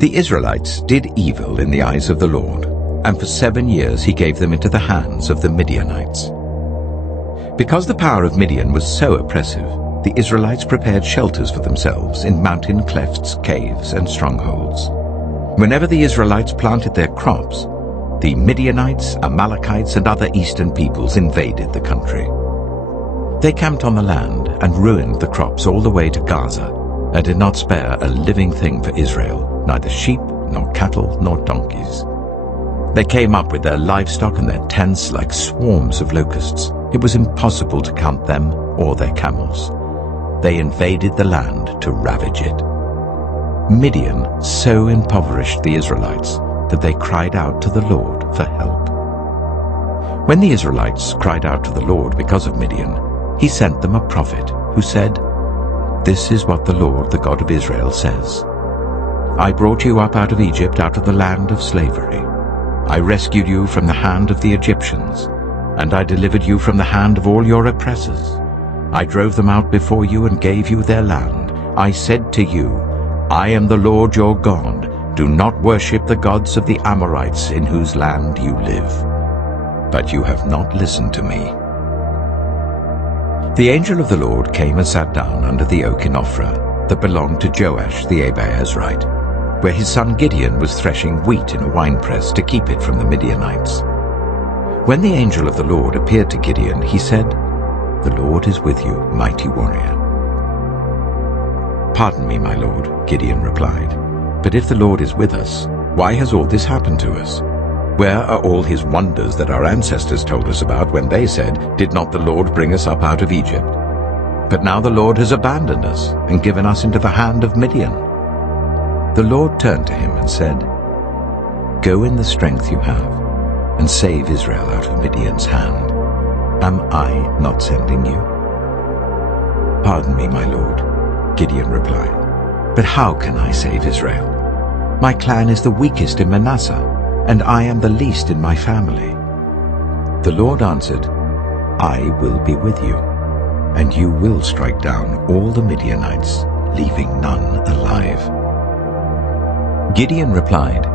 The Israelites did evil in the eyes of the Lord, and for 7 years he gave them into the hands of the Midianites. Because the power of Midian was so oppressive, the Israelites prepared shelters for themselves in mountain clefts, caves, and strongholds. Whenever the Israelites planted their crops, the Midianites, Amalekites, and other eastern peoples invaded the country. They camped on the land and ruined the crops all the way to Gaza, and did not spare a living thing for Israel, neither sheep, nor cattle, nor donkeys. They came up with their livestock and their tents like swarms of locusts. It was impossible to count them or their camels. They invaded the land to ravage it. Midian so impoverished the Israelites that they cried out to the Lord for help. When the Israelites cried out to the Lord because of Midian, he sent them a prophet who said, "This is what the Lord, the God of Israel, says. I brought you up out of Egypt, out of the land of slavery. I rescued you from the hand of the Egyptians, and I delivered you from the hand of all your oppressors. I drove them out before you and gave you their land. I said to you, I am the Lord your God. Do not worship the gods of the Amorites in whose land you live. But you have not listened to me." The angel of the Lord came and sat down under the oak in Ophrah that belonged to Joash the Abiezrite, where his son Gideon was threshing wheat in a winepress to keep it from the Midianites. When the angel of the Lord appeared to Gideon, he said, "The Lord is with you, mighty warrior." "Pardon me, my lord," Gideon replied, "but if the Lord is with us, why has all this happened to us? Where are all his wonders that our ancestors told us about when they said, 'Did not the Lord bring us up out of Egypt?' But now the Lord has abandoned us and given us into the hand of Midian." The Lord turned to him and said, "Go in the strength you have, and save Israel out of Midian's hand. Am I not sending you?" "Pardon me, my lord," Gideon replied, "but how can I save Israel? My clan is the weakest in Manasseh, and I am the least in my family." The Lord answered, "I will be with you, and you will strike down all the Midianites, leaving none alive." Gideon replied,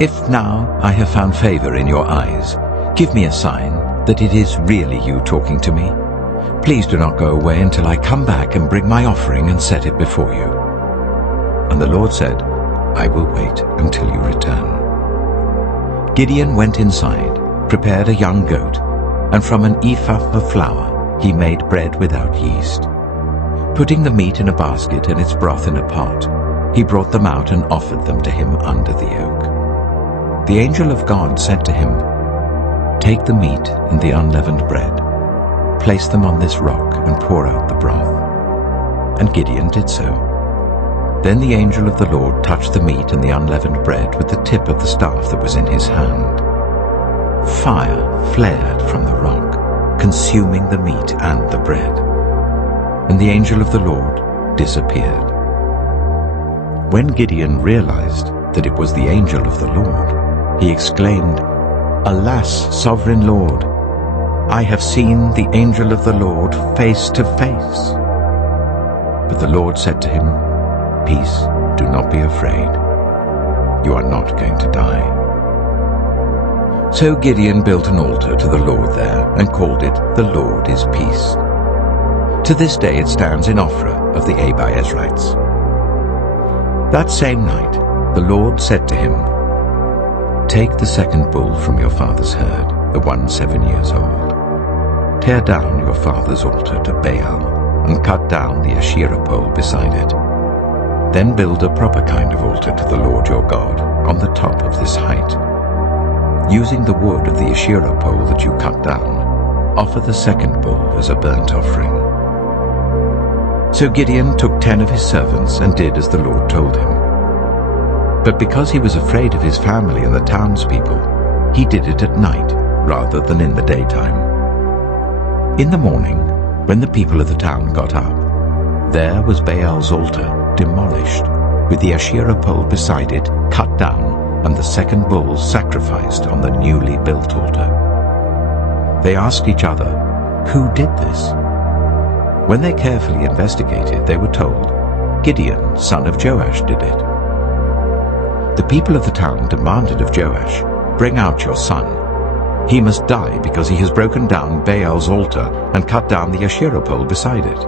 "If now I have found favor in your eyes, give me a sign that it is really you talking to me. Please do not go away until I come back and bring my offering and set it before you." And the Lord said, "I will wait until you return." Gideon went inside, prepared a young goat, and from an ephah of flour he made bread without yeast. Putting the meat in a basket and its broth in a pot, he brought them out and offered them to him under the oak. The angel of God said to him, "Take the meat and the unleavened bread, place them on this rock and pour out the broth." And Gideon did so. Then the angel of the Lord touched the meat and the unleavened bread with the tip of the staff that was in his hand. Fire flared from the rock, consuming the meat and the bread. And the angel of the Lord disappeared. When Gideon realized that it was the angel of the Lord, he exclaimed, "Alas, sovereign Lord, I have seen the angel of the Lord face to face." But the Lord said to him, "Peace, do not be afraid. You are not going to die." So Gideon built an altar to the Lord there and called it, "The Lord is Peace." To this day it stands in Ophrah of the Abiezrites. That same night the Lord said to him, "Take the second bull from your father's herd, the one 7 years old. Tear down your father's altar to Baal and cut down the Asherah pole beside it. Then build a proper kind of altar to the Lord your God on the top of this height. Using the wood of the Asherah pole that you cut down, offer the second bull as a burnt offering." So Gideon took 10 of his servants and did as the Lord told him. But because he was afraid of his family and the townspeople, he did it at night rather than in the daytime. In the morning, when the people of the town got up, there was Baal's altar demolished, with the Asherah pole beside it cut down, and the second bull sacrificed on the newly built altar. They asked each other, "Who did this?" When they carefully investigated, they were told, "Gideon, son of Joash, did it." The people of the town demanded of Joash, "Bring out your son. He must die because he has broken down Baal's altar and cut down the Asherah pole beside it."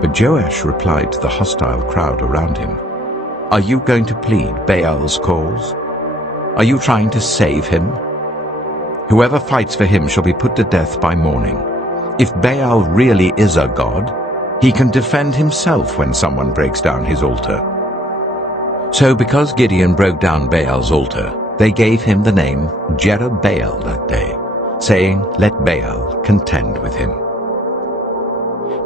But Joash replied to the hostile crowd around him, "Are you going to plead Baal's cause? Are you trying to save him? Whoever fights for him shall be put to death by morning. If Baal really is a god, he can defend himself when someone breaks down his altar." So because Gideon broke down Baal's altar, they gave him the name Jerubbaal that day, saying, "Let Baal contend with him."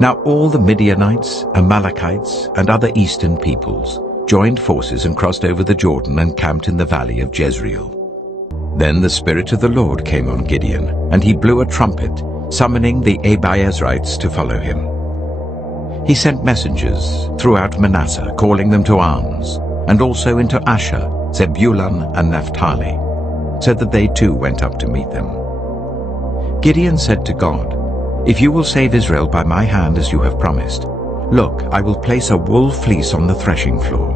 Now all the Midianites, Amalekites, and other eastern peoples joined forces and crossed over the Jordan and camped in the valley of Jezreel. Then the Spirit of the Lord came on Gideon, and he blew a trumpet, summoning the Abiezrites to follow him. He sent messengers throughout Manasseh, calling them to arms, and also into Asher, Zebulun, and Naphtali, so that they too went up to meet them. Gideon said to God, "If you will save Israel by my hand as you have promised, look, I will place a wool fleece on the threshing floor.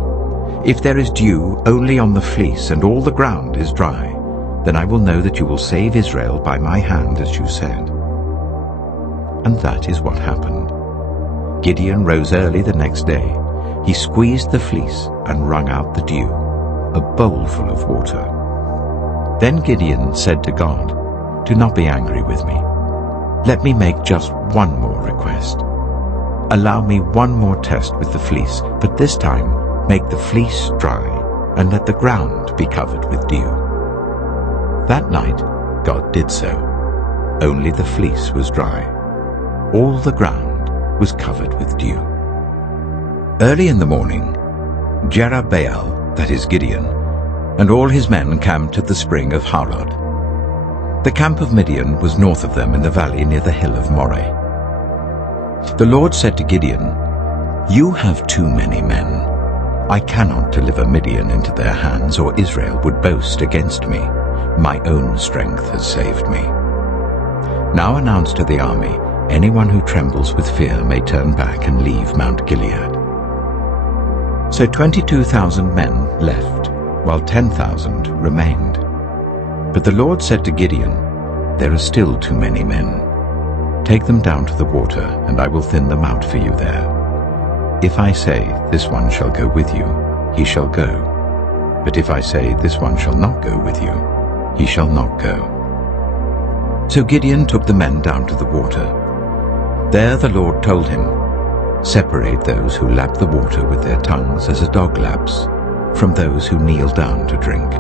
If there is dew only on the fleece and all the ground is dry, then I will know that you will save Israel by my hand as you said." And that is what happened. Gideon rose early the next day. He squeezed the fleece and wrung out the dew, a bowl full of water. Then Gideon said to God, "Do not be angry with me. Let me make just one more request. Allow me one more test with the fleece, but this time make the fleece dry and let the ground be covered with dew." That night God did so. Only the fleece was dry. All the ground was covered with dew. Early in the morning, Jerubbaal, that is Gideon, and all his men camped at the spring of Harod. The camp of Midian was north of them in the valley near the hill of Moreh. The Lord said to Gideon, "You have too many men. I cannot deliver Midian into their hands, or Israel would boast against me. My own strength has saved me. Now announce to the army, anyone who trembles with fear may turn back and leave Mount Gilead." So 22,000 men left, while 10,000 remained. But the Lord said to Gideon, "There are still too many men. Take them down to the water, and I will thin them out for you there. If I say, 'This one shall go with you,' he shall go. But if I say, 'This one shall not go with you,' he shall not go." So Gideon took the men down to the water. There the Lord told him, "Separate those who lap the water with their tongues as a dog laps, from those who kneel down to drink."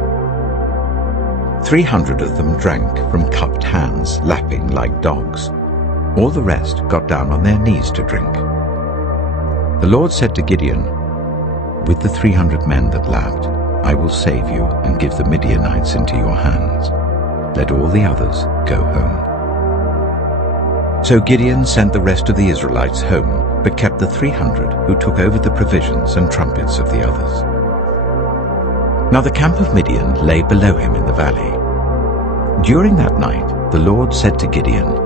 300 of them drank from cupped hands, lapping like dogs. All the rest got down on their knees to drink. The Lord said to Gideon, "With the 300 men that lapped, I will save you and give the Midianites into your hands. Let all the others go home." So Gideon sent the rest of the Israelites home, but kept the 300 who took over the provisions and trumpets of the others. Now the camp of Midian lay below him in the valley. During that night the Lord said to Gideon,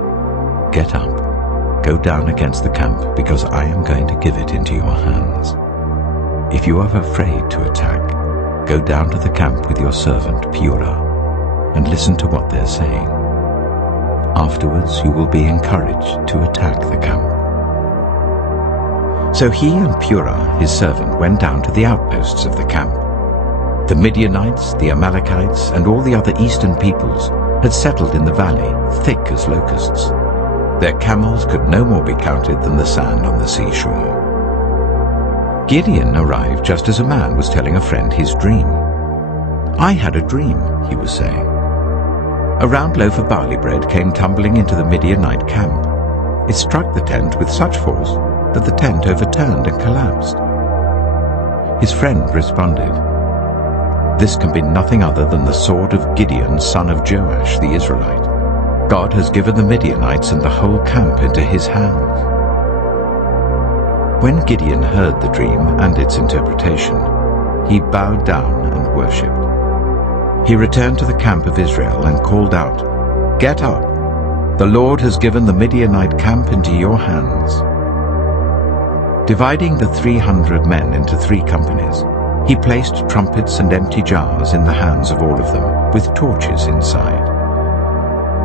"Get up, go down against the camp, because I am going to give it into your hands. If you are afraid to attack, go down to the camp with your servant Purah, and listen to what they're saying. Afterwards you will be encouraged to attack the camp." So he and Purah, his servant, went down to the outposts of the camp. The Midianites, the Amalekites, and all the other eastern peoples had settled in the valley, thick as locusts. Their camels could no more be counted than the sand on the seashore. Gideon arrived just as a man was telling a friend his dream. "I had a dream," he was saying. "A round loaf of barley bread came tumbling into the Midianite camp. It struck the tent with such force that the tent overturned and collapsed." His friend responded, "This can be nothing other than the sword of Gideon, son of Joash the Israelite. God has given the Midianites and the whole camp into his hands." When Gideon heard the dream and its interpretation, he bowed down and worshipped. He returned to the camp of Israel and called out, "Get up! The Lord has given the Midianite camp into your hands." Dividing the 300 men into 3 companies, He placed trumpets and empty jars in the hands of all of them, with torches inside.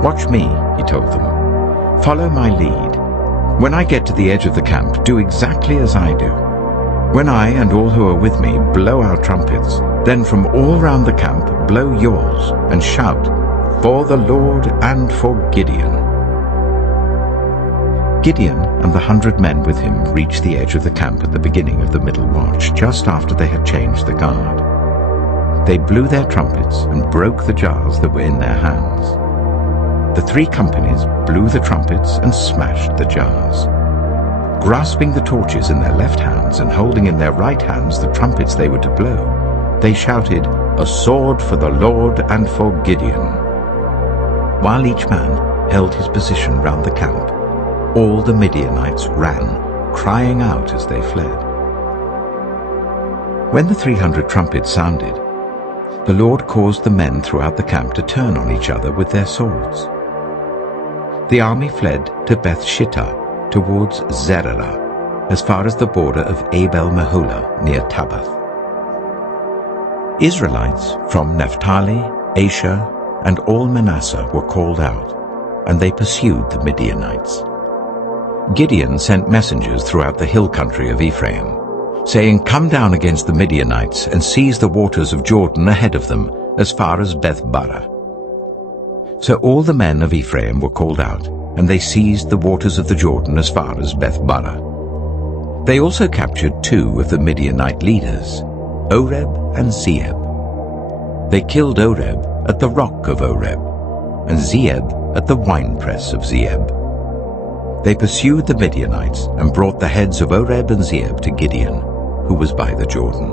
"Watch me," he told them. "Follow my lead. When I get to the edge of the camp, do exactly as I do. When I and all who are with me blow our trumpets, then from all round the camp blow yours and shout, 'For the Lord and for Gideon.'" Gideon and the 100 men with him reached the edge of the camp at the beginning of the middle watch, just after they had changed the guard. They blew their trumpets and broke the jars that were in their hands. The 3 companies blew the trumpets and smashed the jars. Grasping the torches in their left hands and holding in their right hands the trumpets they were to blow, they shouted, "A sword for the Lord and for Gideon." While each man held his position round the camp, all the Midianites ran, crying out as they fled. When the 300 trumpets sounded, the Lord caused the men throughout the camp to turn on each other with their swords. The army fled to Beth-shittah towards Zererah, as far as the border of Abel-Meholah near Tabbath. Israelites from Naphtali, Asher, and all Manasseh were called out, and they pursued the Midianites. Gideon sent messengers throughout the hill country of Ephraim, saying, "Come down against the Midianites and seize the waters of Jordan ahead of them, as far as Beth-barah." So all the men of Ephraim were called out, and they seized the waters of the Jordan as far as Beth-barah. They also captured 2 of the Midianite leaders, Oreb and Zeeb. They killed Oreb at the rock of Oreb, and Zeeb at the winepress of Zeeb. They pursued the Midianites and brought the heads of Oreb and Zeeb to Gideon, who was by the Jordan.